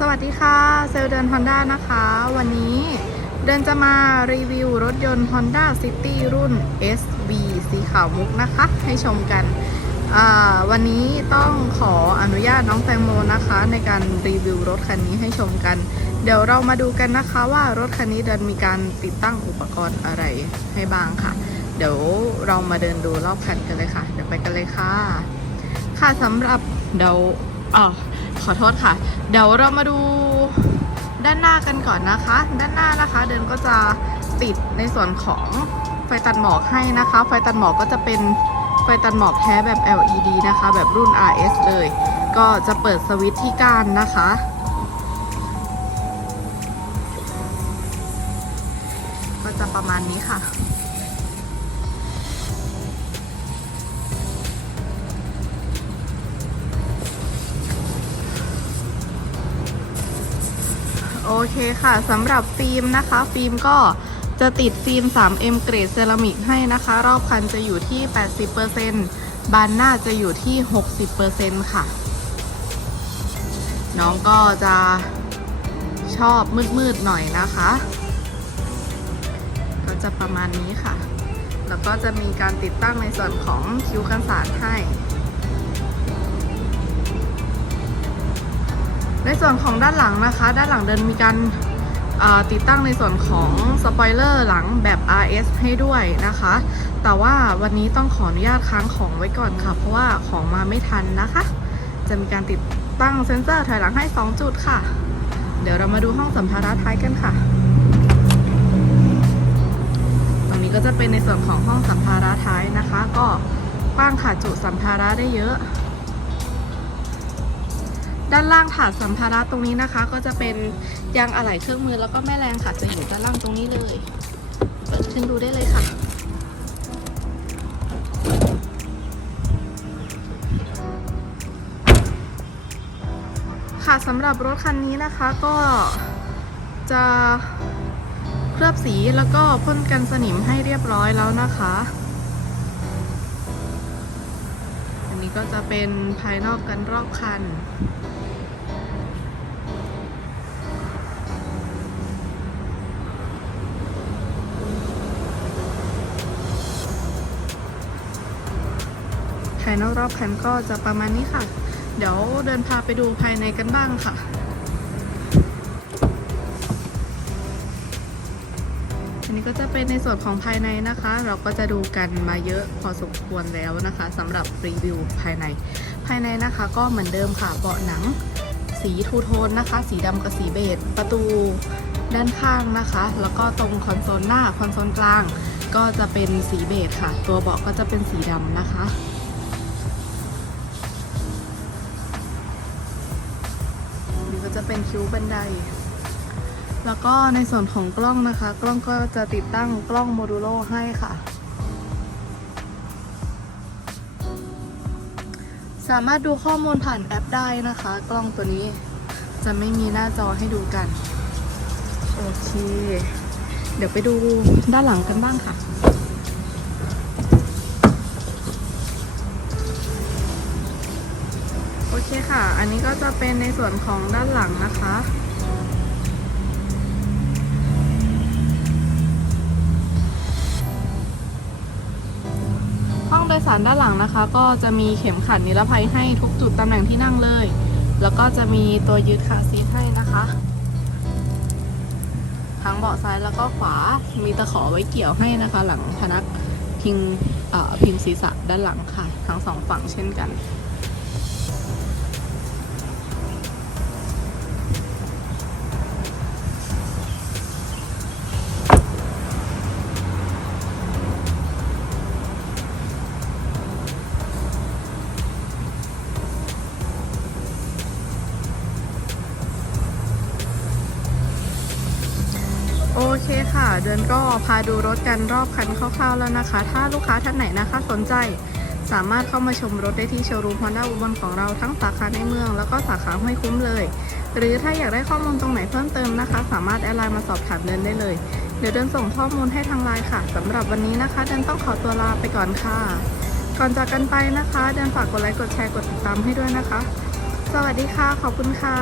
Honda นฮอนด้านะคะ วันนี้เดินจะมารีวิวรถยนต์ Honda City รุ่น SV สีขาวมุกนะคะ ให้ชมกัน วันนี้ต้องขออนุญาตน้องแตงโมนะคะ ในการรีวิวรถคันนี้ให้ชมกัน เดี๋ยวเรามาดูกันนะคะว่ารถคันนี้เดินมีการติดตั้งอุปกรณ์อะไรให้บ้างค่ะ เดี๋ยวเรามาเดินดูรอบคันกันเลยค่ะ เดี๋ยวไปกันเลยค่ะ ค่ะสำหรับเดี๋ยวอ๋อ ขอโทษค่ะ เดี๋ยวเรามาดูด้านหน้ากันก่อนนะคะ ด้านหน้านะคะ เดินก็จะติดในส่วนของไฟตัดหมอกให้นะคะ ไฟตัดหมอกก็จะเป็นไฟตัดหมอกแท้แบบ LED นะคะ แบบรุ่น RS เลย ก็จะเปิดสวิตช์ที่ก้านนะคะ ก็จะประมาณนี้ค่ะ โอเคค่ะสำหรับฟิล์มนะคะ ฟิล์มก็จะติดฟิล์ม 3M เกรดเซรามิกให้นะคะ รอบคันจะอยู่ที่ 80%บานหน้าจะอยู่ที่ 60%ค่ะ น้องก็จะชอบมืดๆหน่อยนะคะ ก็จะประมาณนี้ค่ะ แล้วก็จะมีการติดตั้งในส่วนของคิ้วกันสาดให้ ในส่วนของด้านหลังนะคะ ด้านหลังเดินมีการติดตั้งในส่วนของสปอยเลอร์หลังแบบ RS ให้ด้วยนะคะ แต่ว่าวันนี้ต้องขออนุญาตค้างของไว้ก่อนค่ะ เพราะว่าของมาไม่ทันนะคะ จะมีการติดตั้งเซ็นเซอร์ถอยหลังให้ 2 จุดค่ะ เดี๋ยวเรามาดูห้องสัมภาระท้ายกันค่ะ ตรงนี้ก็จะเป็นในส่วนของห้องสัมภาระท้ายนะคะ ก็กว้างค่ะจุสัมภาระได้เยอะ ด้านล่างถาดสัมภาระตรงนี้นะคะ ก็จะเป็นยางอะไหล่เครื่องมือแล้วก็แม่แรงค่ะจะอยู่ด้านล่างตรงนี้เลยเปิดขึ้นดูได้เลยค่ะ ค่ะสำหรับรถคันนี้นะคะก็จะเคลือบสีแล้วก็พ่นกันสนิมให้เรียบร้อยแล้วนะคะอันนี้ก็จะเป็นภายนอกกันรอบคัน นอกรอบคันก็จะประมาณนี้ค่ะ เดี๋ยวเดินพาไปดูภายในกันบ้างค่ะอันนี้ก็จะเป็นในส่วนของภายในนะคะ เราก็จะดูกันมาเยอะพอสมควรแล้วนะคะสำหรับรีวิวภายใน ภายในนะคะก็เหมือนเดิมค่ะเบาะหนัง สีทูโทนนะคะ สีดำกับสีเบจประตูด้านข้างนะคะ แล้วก็ตรงคอนโซลหน้าคอนโซลกลาง ก็จะเป็นสีเบจค่ะ ตัวเบาะก็จะเป็นสีดำนะคะ ก็จะเป็นคิ้วบันได แล้วก็ในส่วนของกล้องนะคะ กล้องก็จะติดตั้งกล้องโมดูโลให้ค่ะ สามารถดูข้อมูลผ่านแอปได้นะคะ กล้องตัวนี้จะไม่มีหน้าจอให้ดูกัน โอเค เดี๋ยวไปดูด้านหลังกันบ้างค่ะ เคค่ะ อันนี้ก็จะเป็นในส่วนของด้านหลังนะคะ ห้องโดยสารด้านหลังนะคะ ก็จะมีเข็มขัดนิรภัยให้ทุกจุดตำแหน่งที่นั่งเลย แล้วก็จะมีตัวยึดขาซีทให้นะคะ ทั้งเบาะซ้ายแล้วก็ขวา มีตะขอไว้เกี่ยวให้นะคะ หลังพนักพิงอ่อพิงศีรษะด้านหลังค่ะ ทั้งสองฝั่งเช่นกัน ค่ะ เดือนก็พาดูรถกันรอบคันคร่าวๆแล้วนะคะ ถ้าลูกค้าท่านไหนนะคะสนใจ สามารถเข้ามาชมรถได้ที่โชว์รูมฮอนด้าอุบลของเราทั้งสาขาในเมือง แล้วก็สาขาห้วยคุ้มเลย หรือถ้าอยากได้ข้อมูลตรงไหนเพิ่มเติมนะคะ สามารถแอดไลน์มาสอบถามเดินได้เลย เดี๋ยวเดินส่งข้อมูลให้ทางไลน์ค่ะสำหรับวันนี้นะคะ เดินต้องขอตัวลาไปก่อนค่ะ ก่อนจากกันไปนะคะ เดินฝากกดไลค์กดแชร์กดติดตามให้ด้วยนะคะ สวัสดีค่ะขอบคุณค่ะ